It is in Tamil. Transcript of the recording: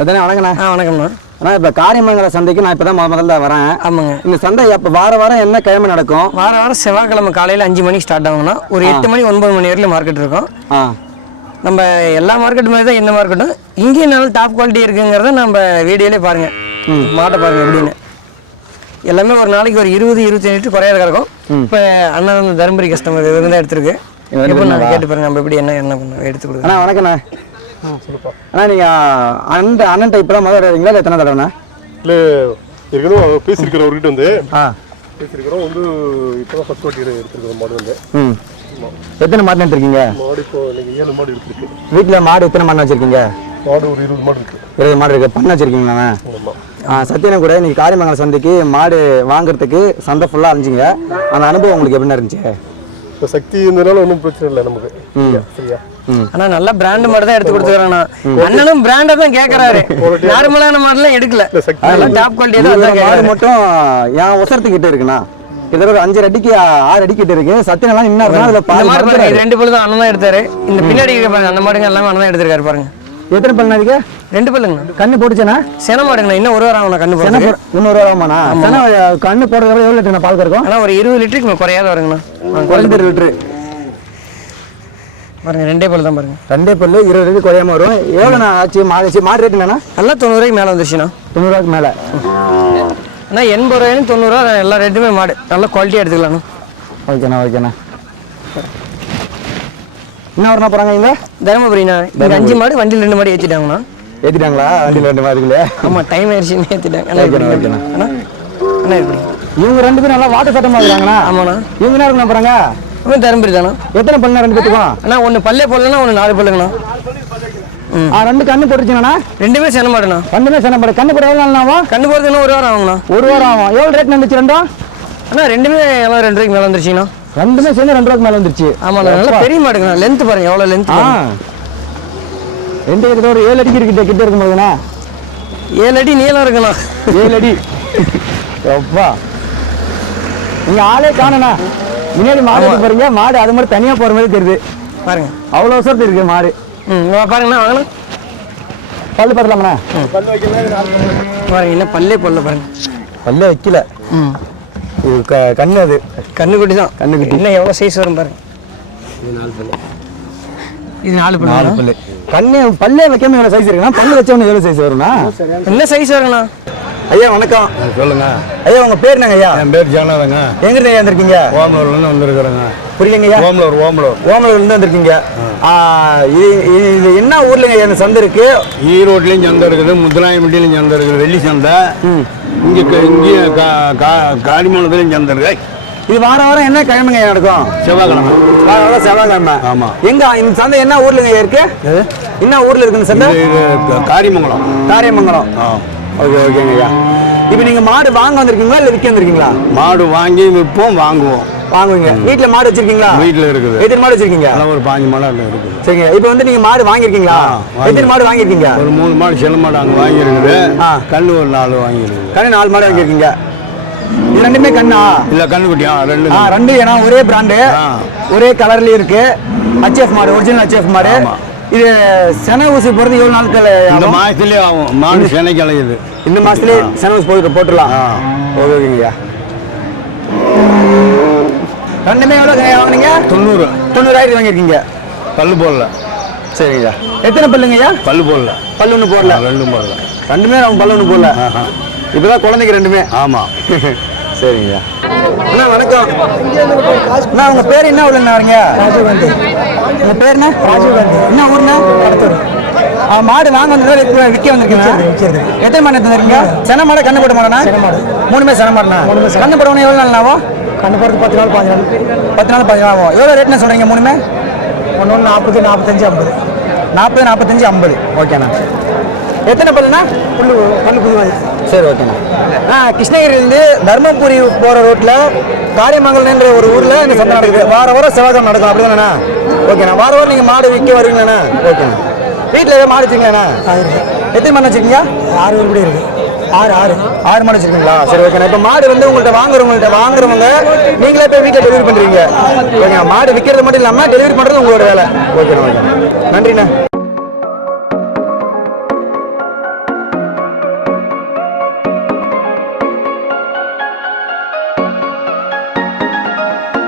அதானே வணக்கண்ணா. வணக்கம்ண்ணா. ஆனால் இப்போ காரியமங்கலம் சந்தைக்கு நான் இப்போ தான் முதல்ல வரேன். ஆமாங்க. இந்த சந்தை அப்போ வாரம் என்ன கிழமை நடக்கும்? வாரம் செவ்வாய்க்கிழமை காலையில் 5 மணிக்கு ஸ்டார்ட் ஆகுங்கண்ணா. ஒரு 8 மணி 9 மணி வரையிலும் மார்க்கெட் இருக்கும். நம்ம எல்லா மார்க்கெட் மாதிரி தான், எந்த மார்க்கெட்டும் இங்கேயும் நல்ல டாப் குவாலிட்டி இருக்குங்கிறத நம்ம வீடியோலேயே பாருங்கள். மாட்டை பாருங்கள் எப்படின்னு. எல்லாமே ஒரு நாளைக்கு ஒரு 20-25 லிட்டர் குறையாத கிடக்கும். இப்போ அண்ணன் தருமபுரி கஸ்டமர் இவங்க தான் எடுத்துருக்கு. இப்போ நான் கேட்டு பாருங்க நம்ம எப்படி என்ன பண்ண எடுத்து கொடுங்க. அண்ணா வணக்கண்ணா. அண்ணா நீங்கள் அண்ணன் இப்போ தான் முதல்ல வரீங்களா இல்லை எத்தனை தடவைண்ணா? இல்லை ஏற்கனவே பேசியிருக்கிறோம் அவர்கிட்ட வந்து பேசியிருக்கிறோம் வந்து இப்போ தான் ஃபஸ்ட் வாட்டி எடுத்துருக்கோம் மாடு வந்து. எத்தனை மாடு எடுத்துருக்கீங்க? மாடு இப்போ நீங்கள் 7 மாடு எடுத்துருக்கு. வீட்டில் மாடு எத்தனை மாடு வச்சுருக்கீங்க? மாடு ஒரு 20 மாடு இருக்குது. 20 மாடு இருக்குது. பண்ண வச்சுருக்கீங்கண்ணா? சத்தியனை கூட இன்னைக்கு காரியமங்கலம் சந்தைக்கு மாடு வாங்குறதுக்கு சந்தை ஃபுல்லாக அலைஞ்சிங்க. அந்த அனுபவம் உங்களுக்கு எப்படின்னா இருந்துச்சு? இப்போ சக்தி இருந்ததுனால ஒன்றும் பிரச்சனை இல்லை நமக்கு. சரியா? ஆனால் நல்ல பிராண்டு மாடு தான் எடுத்து கொடுத்துக்கிறேண்ணா. அண்ணனும் பிராண்டை தான் கேட்குறாரு. நார்மலான மாடெல்லாம் எடுக்கல. டாப் குவாலிட்டி தான். மாடு மட்டும் என் ஒசரத்துக்கிட்ட இருக்குண்ணா. கிட்டத்தட்ட ஒரு 5 அடிக்கு 6 அடி கிட்ட இருக்கு. சத்தியெல்லாம் இன்னும் அதில் பாருங்க. 2 பல்லு தான் அண்ணன் தான் எடுத்தாரு. இந்த பின்னாடி பாருங்க, அந்த மாடுங்க எல்லாமே அண்ணன் தான் எடுத்திருக்காரு பாருங்க. எத்தனை பல்லு இருக்கு? 2 பல்லுங்கண்ணா. கண்ணு போட்டுச்சேண்ணா? சென மாடுங்கண்ணா. இன்னும் 1 வாரம் ஆகும்ண்ணா. கண்ணு போடுறது இன்னும் 1 வாரம் ஆகுமாண்ணா? கண்ணு போடுறதுக்கு எவ்வளோ லிட்டர் பால் கறக்கும்? ஆனால் ஒரு 20 லிட்டருக்கு குறையாத வருங்கண்ணா. குறைஞ்ச லிட்டரு பாருங்க. 2 பல்லு தான் பாருங்க. 2 பல்லு 20 லிட்டர் குறையாம வரும். எவ்வளோண்ணா ஆச்சு மாடு ரேட் என்னண்ணா? நல்லா 90 ரூபாய்க்கு மேலே வந்துருச்சுண்ணா. 90 ரூபாய்க்கு மேலே. ஆனால் 80 ரூபாயும் 90 ரூபா எல்லா ரேட்டுமே மாடு நல்லா குவாலிட்டியாக எடுத்துக்கலாண்ணா. ஓகேண்ணா. என்ன வரணும் போகிறாங்க இங்கே? தருமபுரிண்ணா. இங்கே 5 மாடு, வண்டியில் 2 மாடு ஏற்றிட்டாங்கண்ணா. ஏற்றிட்டாங்களா? வண்டியில் 2 மாடு இருக்குல்லையா? ஆமாம், டைம் ஆயிடுச்சுன்னு ஏற்றிட்டாங்க. ஓகேண்ணா. அண்ணா எப்படி இவங்க 2 பேரும் நல்லா வாட்டர் சட்டமாக இருக்கிறாங்கண்ணா? ஆமாண்ணா. இவங்க என்ன இருக்குண்ணா போகிறாங்க? இவன் தருமபுரி தானே. எத்தனை பல்லுண்ணா 2 பேத்துக்கும்? அண்ணா 1 பல்லே போடலன்னா 1 4 பல்லுங்கண்ணா. 2 கண்ணு போட்டுருச்சுங்கண்ணா? 2மே சென மாடுண்ணா. 2மே சென மாடு. கண்ணு போட எவ்வளோ நாள் ஆகும்? கண்ணு போகிறது இன்னும் 1 வாரம் ஆகுங்கண்ணா. 1 வாரம் ஆகும். எவ்வளோ ரேட் வந்துச்சு 2ம்? அண்ணா 2மே எல்லாம் 2 ரூபாய்க்கு மேலே வந்துருச்சுண்ணா. 2மே சேர்ந்து 2 ரூபாய்க்கு மேலே வந்துருச்சு. ஆமாண்ணா. நல்லா பெரிய மாடுங்கண்ணா. லென்த் பாருங்க எவ்வளோ லென்த். 2 கிட்ட ஒரு 7 அடிக்கு கிட்ட இருக்கும் போதுண்ணா. 7 அடி நீளம் இருக்குண்ணா. 7 அடி. அப்பா நீங்க ஆளே காணண்ணா. முன்னாடி மாடு பாருங்க. மாடு அது மாதிரி தனியா போற மாதிரி தெரியுது பாருங்க. அவ்வளோ வருஷத்து இருக்கு மாடு. பாருங்கண்ணா. வாங்கண்ணா. பல்லு பார்க்கலாம்ண்ணா. பாருங்க இன்னும் பல்லே போடல பாருங்க. பல்லே வைக்கல. இது கண்ணு. அது கண்ணுக்குட்டி தான். கண்ணுக்குட்டி. இன்னும் எவ்வளோ சைஸ் வரும் பாருங்க. இது 4 பல்லு. இது 4 பல்லு. 4 பல்லு. கண்ணு பல்லே வைக்காம எவ்வளோ சைஸ் இருக்குண்ணா? பல்லு வச்சவனு எவ்வளோ சைஸ் வரும்ண்ணா? என்ன சைஸ் வருங்கண்ணா? ஐயா வணக்கம். சொல்லுங்க ஐயா. உங்க பேர் என்னங்க ஐயா? என் பேர் ஜானதாங்க. எங்கிருந்து ஐயா வந்திருக்கீங்க? ஓமலூர்லேருந்து வந்திருக்கிறேங்க. புரியலங்க ஐயா? ஓமலூர்லேருந்து வந்திருக்கீங்க. இது என்ன ஊர்லங்க ஐயா இந்த சந்தை இருக்கு? ஈரோட்லேயும் சந்தை இருக்குது, முத்துராயம்பட்டியிலையும் சந்தை இருக்குது, வெள்ளி சந்தை. இங்கேயும் காரிமங்கலத்துலேயும் சந்தை இருக்கு. இது வாரம் என்ன கிழமைங்க நடக்கும்? செவ்வாய்க்கிழமை. வாரம் செவ்வாய்க்கிழமை. ஆமாம். எங்க இந்த சந்தை என்ன ஊர்லங்க இருக்கு? என்ன ஊர்ல இருக்கு இந்த சந்தை? காரியமங்கலம். காரியமங்கலம். ஓகேங்க ஐயா. இப்போ நீங்க மாடு வாங்க வந்திருக்கீங்களா இல்லை விற்க வந்திருக்கீங்களா? மாடு வாங்கி விற்போம், வாங்குவோம். வாங்குவீங்க. வீட்டுல மாடு வச்சிருக்கீங்களா? வீட்டுல இருக்குது. எத்தனை மாடு வச்சிருக்கீங்க? ஒரு 5 மாடு இருக்குது. சரிங்க. இப்போ வந்து நீங்க மாடு வாங்கியிருக்கீங்களா? எத்தனை மாடு வாங்கியிருக்கீங்க? ஒரு 3 மாடு செல்ல மாடு அங்கே வாங்கியிருக்குது. கண்ணு ஒரு 4 வாங்கியிருக்குது. கண்ணு 4 மாடு வாங்கியிருக்கீங்க. இது 2மே கண்ணா? இல்லை கண்ணுக்குட்டியா? 2 ஏன்னா ஒரே பிராண்டு, ஒரே கலர்லயும் இருக்கு. HF மாடு, ஒரிஜினல் HF மாடு. இது சென ஊசி போறது எவ்வளவு நாட்கள்? இந்த மாசத்துலயே ஆகும். மாடு செனைக்கு அலையுது. இந்த மாசத்துலயே சென ஊசி போட்டுடலாம். ஓகேங்கய்யா. 2மே எவ்வளவு வாங்கினீங்க? 90,000 வாங்கியிருக்கீங்க. பல்லு போடல. சரிங்கய்யா. எத்தனை பல்லுங்கய்யா? பல்லு போடல. பல்லு ஒன்று போடல. 2 போடல. 2மே அவங்க பல்லு ஒன்று போடல. இப்பதான் குழந்தைக்கு 2மே. ஆமா. சரிங்கய்யா. அண்ணா வணக்கம். அண்ணா உங்க பேர் என்ன ஊர்ல வரீங்க? ராஜீவ்காந்தி. உங்க பேர் என்ன? ராஜீவ்காந்தி. என்ன ஊர்னா? கடத்தூர். மாடு வாங்க வந்ததா விற்க வந்திருக்கீங்க? எத்தனை மாடு எடுத்துருக்கீங்க? சென மாடு கண்ணு போட்ட மாடனா? 3மே சென மாடுனா? கண்ணு போட்டவனே எவ்வளோ நாள் ஆகும்? கண்ணு போடுறது 10 நாள் 15 நாள். 10 நாள் 15 நாள் ஆகும். எவ்வளோ ரேட்னு சொல்றீங்க 3மே? 1 40 45 50. 40 45 50. ஓகேண்ணா. எத்தனை பல்லுண்ணா? பல்லு புதுவாய். சரி ஓகேண்ணா. கிருஷ்ணகிரியிலேருந்து தர்மபுரி போகிற ரோட்டில் காரியமங்கலம்ன்ற ஒரு ஊரில் இந்த சந்தை நடக்குது. வாரம் செவ்வாய்க்கிழமை நடக்கும். அப்படி தானேண்ணா? ஓகேண்ணா. வாரம் நீங்கள் மாடு விற்க வருவீங்களாண்ணா? ஓகேண்ணா. வீட்டில் ஏதோ மாடு வச்சுருக்கீங்கண்ணா? எத்தனை மாடு வச்சுருக்கீங்க? 6 கூட இருக்குது. 6 மாடு வச்சுருக்கீங்களா? சரி ஓகேண்ணா. இப்போ மாடு வந்து உங்கள்கிட்ட வாங்குறவங்க நீங்களே போய் வீட்டில் டெலிவரி பண்ணுறீங்க. ஓகேண்ணா. மாடு விற்கிறது மட்டும் இல்லாமல் டெலிவரி பண்ணுறது உங்களோட வேலை. ஓகேண்ணா. நன்றிண்ணா.